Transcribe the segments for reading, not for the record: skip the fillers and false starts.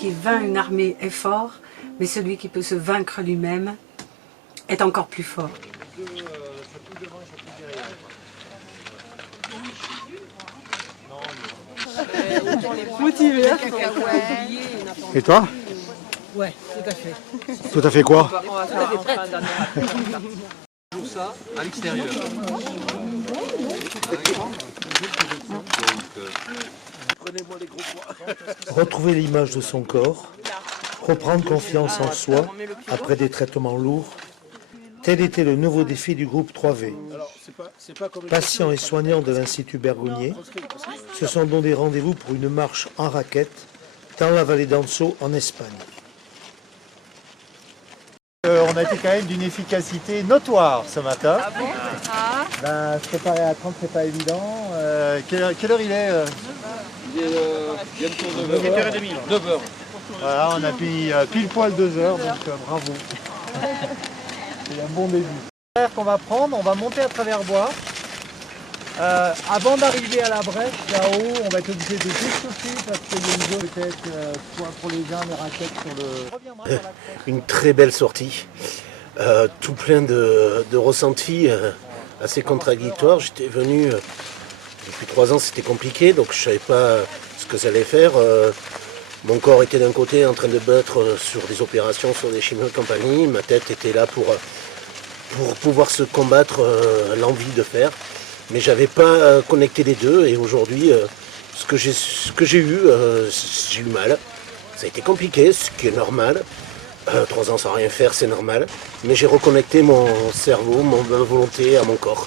qui vainc une armée est fort, mais celui qui peut se vaincre lui-même est encore plus fort. Motivé. Et toi? Ouais, tout à fait. Tout à fait quoi? On va faire un dernier. Tout ça à l'extérieur. Retrouver l'image de son corps, reprendre confiance en soi après des traitements lourds, tel était le nouveau défi du groupe 3V. Patients et soignants de l'Institut Bergonié se sont donné rendez-vous pour une marche en raquette dans la vallée d'Anso en Espagne. On a été quand même d'une efficacité notoire ce matin. Ah bon? Ah. Ben, se préparer à 30, c'est pas évident. Quelle heure il est Il est bientôt 9h30. 9h. Voilà, on a mis pile poil 2 heures, donc bravo. C'est un bon début. Qu'on va prendre, on va monter à travers bois. Avant d'arriver à la brèche, là-haut, on va être obligé de déchauffer parce qu'il y a une zone peut-être soit pour les uns, les raquettes sur le... Une très belle sortie, tout plein de ressentis assez contradictoires. J'étais venu, depuis 3 ans c'était compliqué, donc je ne savais pas ce que ça allait faire. Mon corps était d'un côté en train de battre sur des opérations, sur des chimios et compagnie. Ma tête était là pour pouvoir se combattre l'envie de faire. Mais j'avais pas connecté les deux et aujourd'hui, ce que j'ai eu, j'ai eu mal. Ça a été compliqué, ce qui est normal. 3 ans sans rien faire, c'est normal. Mais j'ai reconnecté mon cerveau, ma volonté à mon corps.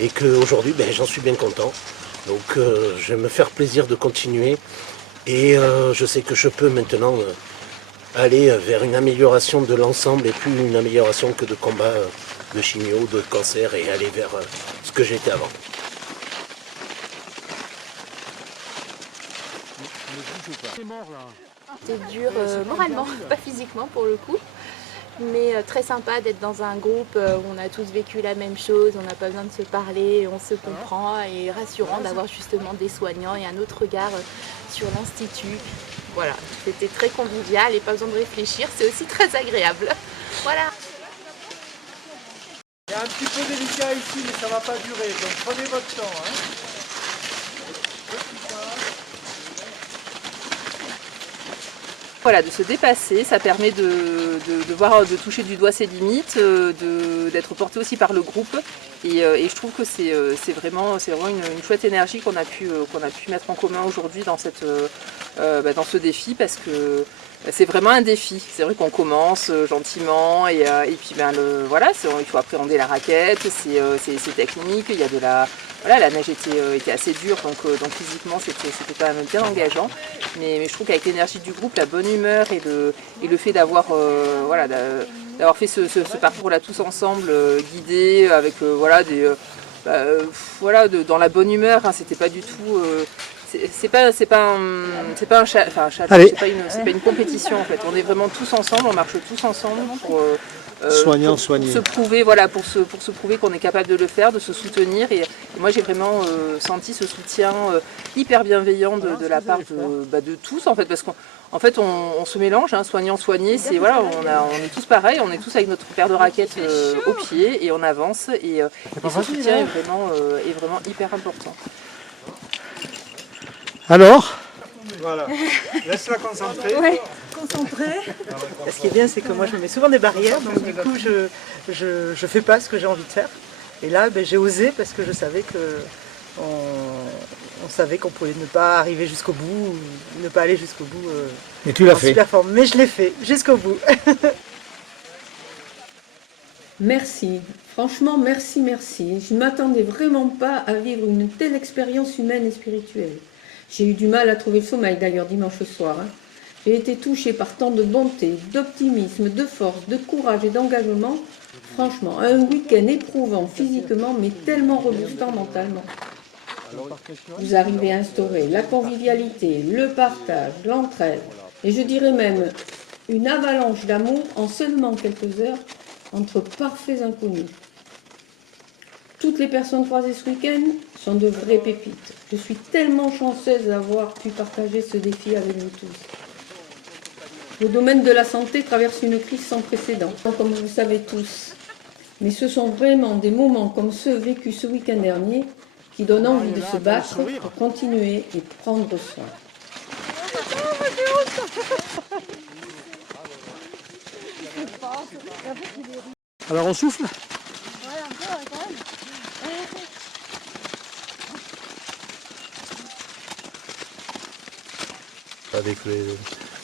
Et qu'aujourd'hui, j'en suis bien content. Donc je vais me faire plaisir de continuer. Et je sais que je peux maintenant aller vers une amélioration de l'ensemble et plus une amélioration que de combat de chimio, de cancer et aller vers ce que j'étais avant. C'est dur moralement, pas physiquement pour le coup, mais très sympa d'être dans un groupe où on a tous vécu la même chose, on n'a pas besoin de se parler, on se comprend et rassurant d'avoir justement des soignants et un autre regard sur l'institut. Voilà, c'était très convivial et pas besoin de réfléchir, c'est aussi très agréable. Voilà. C'est un petit peu délicat ici, mais ça ne va pas durer, donc prenez votre temps. Voilà, de se dépasser, ça permet de toucher du doigt ses limites, d'être porté aussi par le groupe. Et je trouve que c'est vraiment une chouette énergie qu'on a pu mettre en commun aujourd'hui dans ce défi, parce que c'est vraiment un défi. C'est vrai qu'on commence gentiment et puis voilà, il faut appréhender la raquette, c'est technique, il y a la neige était assez dure, donc physiquement c'était quand même bien engageant. Mais je trouve qu'avec l'énergie du groupe, la bonne humeur et le fait d'avoir fait ce parcours-là tous ensemble, guidés, avec dans la bonne humeur, hein, c'était pas du tout... c'est pas une compétition en fait. On est vraiment tous ensemble, on marche tous ensemble pour se prouver, pour se prouver qu'on est capable de le faire, de se soutenir. Et moi j'ai vraiment senti ce soutien hyper bienveillant de la part de tous en fait, parce qu'en fait on se mélange, hein, soignant, soigné, on est tous pareils, on est tous avec notre paire de raquettes au pied et on avance et ce soutien est vraiment hyper important. Alors? Voilà, laisse-la concentrer. Ouais, concentrée. Ce qui est bien, c'est que moi je me mets souvent des barrières, donc du coup je fais pas ce que j'ai envie de faire. Et là j'ai osé parce que je savais on savait qu'on pouvait ne pas arriver jusqu'au bout, ne pas aller jusqu'au bout. Et tu l'as fait. Super forme, mais je l'ai fait jusqu'au bout. Merci, franchement merci. Je ne m'attendais vraiment pas à vivre une telle expérience humaine et spirituelle. J'ai eu du mal à trouver le sommeil d'ailleurs dimanche soir. J'ai été touchée par tant de bonté, d'optimisme, de force, de courage et d'engagement. Franchement, un week-end éprouvant physiquement mais tellement reboostant mentalement. Vous arrivez à instaurer la convivialité, le partage, l'entraide et je dirais même une avalanche d'amour en seulement quelques heures entre parfaits inconnus. Toutes les personnes croisées ce week-end sont de vraies pépites. Je suis tellement chanceuse d'avoir pu partager ce défi avec vous tous. Le domaine de la santé traverse une crise sans précédent, comme vous le savez tous. Mais ce sont vraiment des moments comme ceux vécus ce week-end dernier qui donnent envie de se battre pour continuer et prendre soin. Alors on souffle? Avec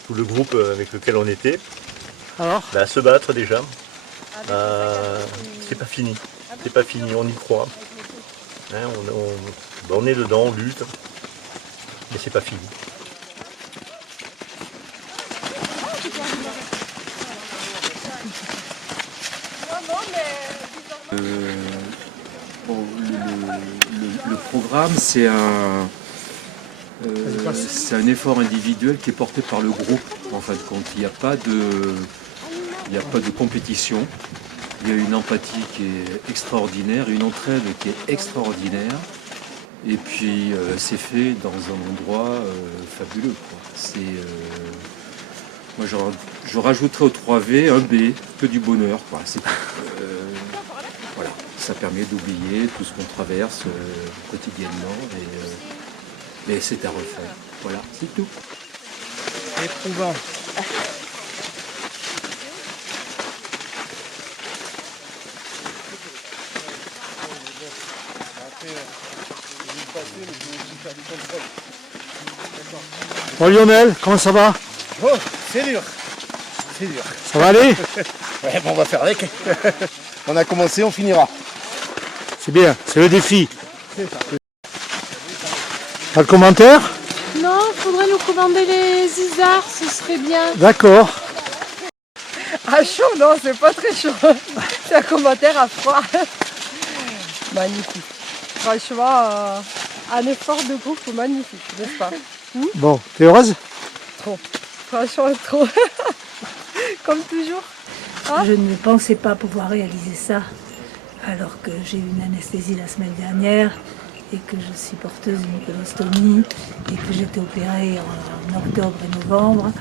tout le groupe avec lequel on était, Alors se battre déjà. C'est pas fini, on y croit. Hein, on est dedans, on lutte, mais c'est pas fini. Le programme, c'est un effort individuel qui est porté par le groupe, en fin de compte. Il n'y a pas de compétition. Il y a une empathie qui est extraordinaire, une entraide qui est extraordinaire. Et puis c'est fait dans un endroit fabuleux, quoi. Moi je rajouterais au 3V un B, que du bonheur, quoi. Voilà. Ça permet d'oublier tout ce qu'on traverse quotidiennement et c'est à refaire. Voilà, c'est tout. Éprouvant. Bon Lionel, comment ça va? Oh, c'est dur. C'est dur. Ça va aller? Ouais, bon, on va faire avec. On a commencé, on finira. C'est bien, c'est le défi. Pas de commentaire? Non, il faudrait nous commander les isards, ce serait bien. D'accord. Ah chaud, non, c'est pas très chaud. C'est un commentaire à froid. Magnifique. Franchement, un effort de groupe magnifique, n'est-ce pas? Bon, t'es heureuse? Trop. Franchement, trop. Comme toujours. Hein? Je ne pensais pas pouvoir réaliser ça, alors que j'ai eu une anesthésie la semaine dernière et que je suis porteuse d'une colostomie et que j'étais opérée en octobre et novembre.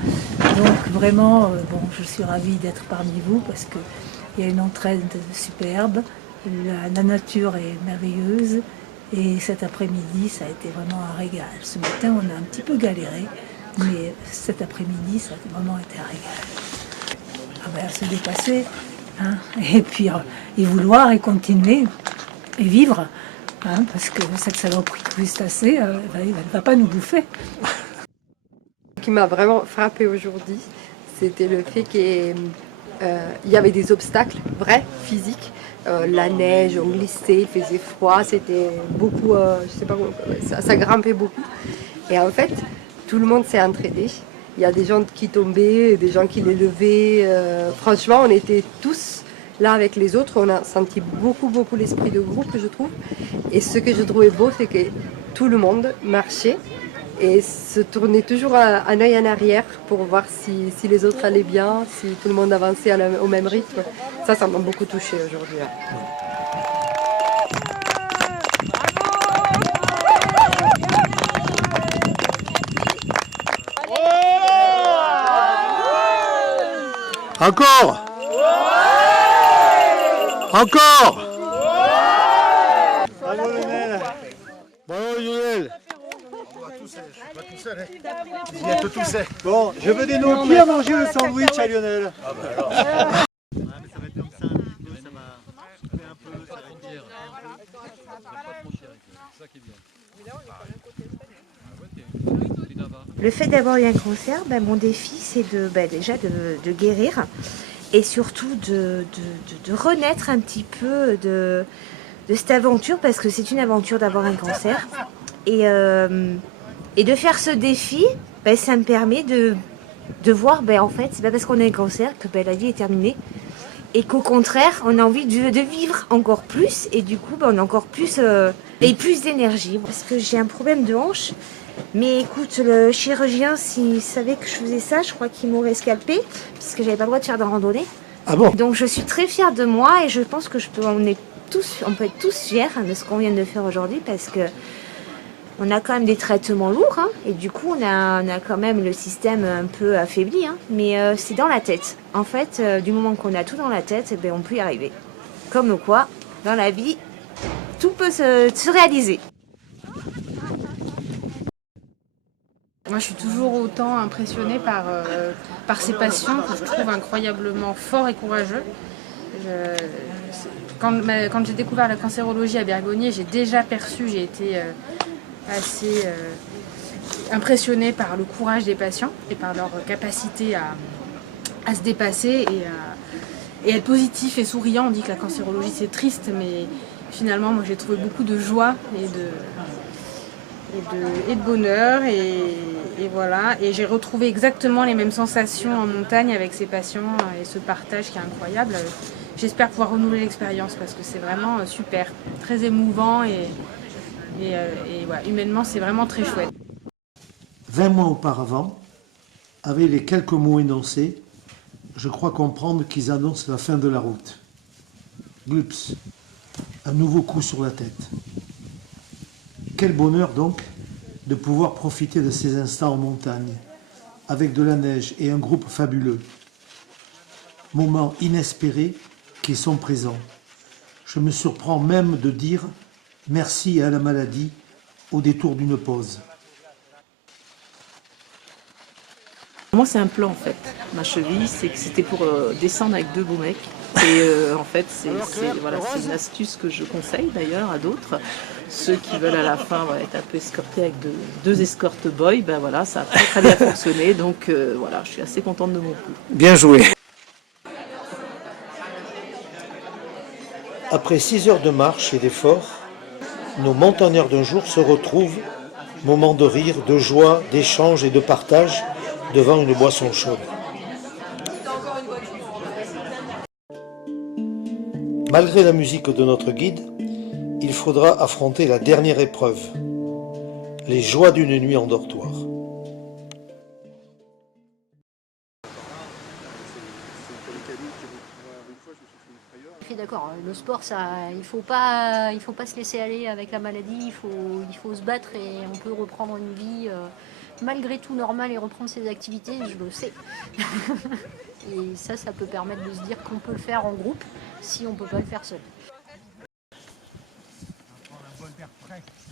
Donc vraiment, je suis ravie d'être parmi vous parce qu'il y a une entraide superbe, la nature est merveilleuse et cet après-midi, ça a été vraiment un régal. Ce matin, on a un petit peu galéré, mais cet après-midi, ça a vraiment été un régal. Se dépasser, hein, et puis y vouloir et continuer et vivre, hein, parce que cette saloperie de crustacés, elle ne va pas nous bouffer. Ce qui m'a vraiment frappé aujourd'hui, c'était le fait qu'il y avait des obstacles vrais, physiques. La neige, on glissait, il faisait froid, c'était beaucoup, je sais pas, ça grimpait beaucoup. Et en fait, tout le monde s'est entraidé. Il y a des gens qui tombaient, des gens qui les levaient. Franchement, on était tous là avec les autres. On a senti beaucoup l'esprit de groupe, je trouve. Et ce que je trouvais beau, c'est que tout le monde marchait et se tournait toujours un œil en arrière pour voir si les autres allaient bien, si tout le monde avançait au même rythme. Ça m'a beaucoup touchée aujourd'hui. Encore! Encore! Bravo Lionel! Bravo Lionel! Je suis pas tout seul. Vous êtes tout seul. Bon, je veux des noix à manger le sandwich à Lionel. Ah bah alors. Le fait d'avoir eu un cancer, mon défi c'est déjà de guérir et surtout de renaître un petit peu de cette aventure parce que c'est une aventure d'avoir un cancer et de faire ce défi, ça me permet de voir en fait c'est pas parce qu'on a un cancer que la vie est terminée et qu'au contraire on a envie de vivre encore plus et du coup on a encore plus et plus d'énergie parce que j'ai un problème de hanche. Mais écoute, le chirurgien, s'il savait que je faisais ça, je crois qu'il m'aurait scalpé, puisque j'avais pas le droit de faire de randonnée. Ah bon? Donc je suis très fière de moi et je pense que on peut être tous fiers de ce qu'on vient de faire aujourd'hui, parce que on a quand même des traitements lourds, hein, et du coup on a quand même le système un peu affaibli, hein, mais c'est dans la tête. En fait, du moment qu'on a tout dans la tête, ben, on peut y arriver. Comme quoi, dans la vie, tout peut se réaliser. Moi, je suis toujours autant impressionnée par ces patients que je trouve incroyablement forts et courageux. Quand j'ai découvert la cancérologie à Bergonié, j'ai déjà perçu, j'ai été assez impressionnée par le courage des patients et par leur capacité à se dépasser et être positif et souriant. On dit que la cancérologie c'est triste, mais finalement moi j'ai trouvé beaucoup de joie et de bonheur et voilà. Et j'ai retrouvé exactement les mêmes sensations en montagne avec ces patients et ce partage qui est incroyable. J'espère pouvoir renouveler l'expérience parce que c'est vraiment super, très émouvant et ouais, humainement c'est vraiment très chouette. 20 mois auparavant, avec les quelques mots énoncés, je crois comprendre qu'ils annoncent la fin de la route. Glups, un nouveau coup sur la tête. Quel bonheur donc de pouvoir profiter de ces instants en montagne, avec de la neige et un groupe fabuleux. Moments inespérés qui sont présents. Je me surprends même de dire merci à la maladie au détour d'une pause. Moi, c'est un plan en fait. Ma cheville, c'était pour descendre avec 2 beaux mecs. Et en fait, c'est une astuce que je conseille d'ailleurs à d'autres. Ceux qui veulent à la fin être un peu escortés avec 2 escortes boys, ben voilà, ça a très bien fonctionné. Donc voilà, je suis assez contente de mon coup. Bien joué. Après 6 heures de marche et d'effort, nos montagnards d'un jour se retrouvent, moment de rire, de joie, d'échange et de partage, devant une boisson chaude. Malgré la musique de notre guide, il faudra affronter la dernière épreuve, les joies d'une nuit en dortoir. D'accord, le sport, il faut pas se laisser aller avec la maladie, il faut se battre et on peut reprendre une vie malgré tout normale et reprendre ses activités, je le sais. Et ça peut permettre de se dire qu'on peut le faire en groupe si on ne peut pas le faire seul.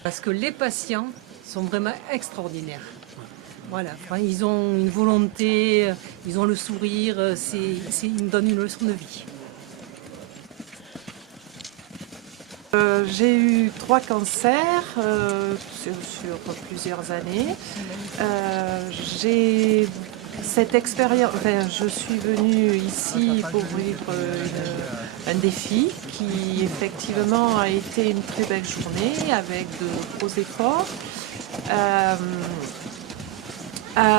Parce que les patients sont vraiment extraordinaires. Voilà, enfin, ils ont une volonté, ils ont le sourire, ils me donnent une leçon de vie. J'ai eu 3 cancers sur plusieurs années. J'ai cette expérience, je suis venue ici pour vivre un défi qui effectivement a été une très belle journée avec de gros efforts.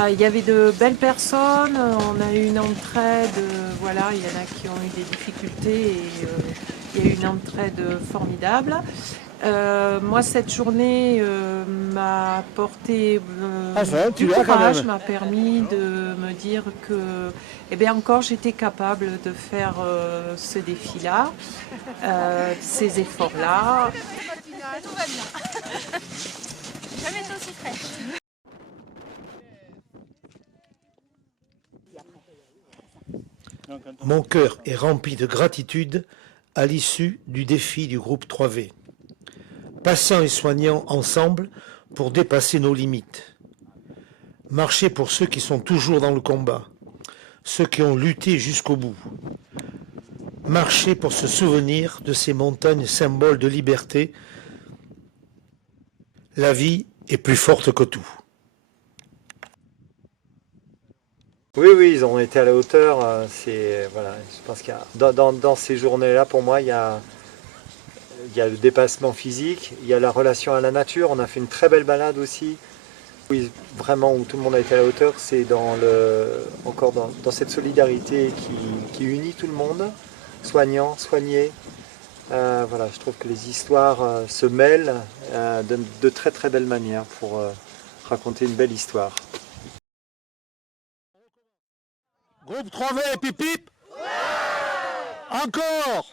Il y avait de belles personnes, on a eu une entraide, voilà, il y en a qui ont eu des difficultés et il y a eu une entraide formidable. Moi, cette journée m'a apporté du courage, m'a permis de me dire que, encore, j'étais capable de faire ce défi-là, ces efforts-là. Tout va bien. Jamais été aussi fraîche. Mon cœur est rempli de gratitude à l'issue du défi du groupe 3V. Patients et soignants ensemble pour dépasser nos limites. Marcher pour ceux qui sont toujours dans le combat, ceux qui ont lutté jusqu'au bout. Marcher pour se souvenir de ces montagnes symboles de liberté. La vie est plus forte que tout. Oui, ils ont été à la hauteur. Voilà, je pense qu'il y a, dans ces journées-là, pour moi, il y a le dépassement physique, il y a la relation à la nature. On a fait une très belle balade aussi. Oui, vraiment, où tout le monde a été à la hauteur, c'est encore dans cette solidarité qui unit tout le monde, soignants, soignés. Voilà, je trouve que les histoires se mêlent de très très belles manières pour raconter une belle histoire. Groupe 3V, pip pip. Ouais. Encore.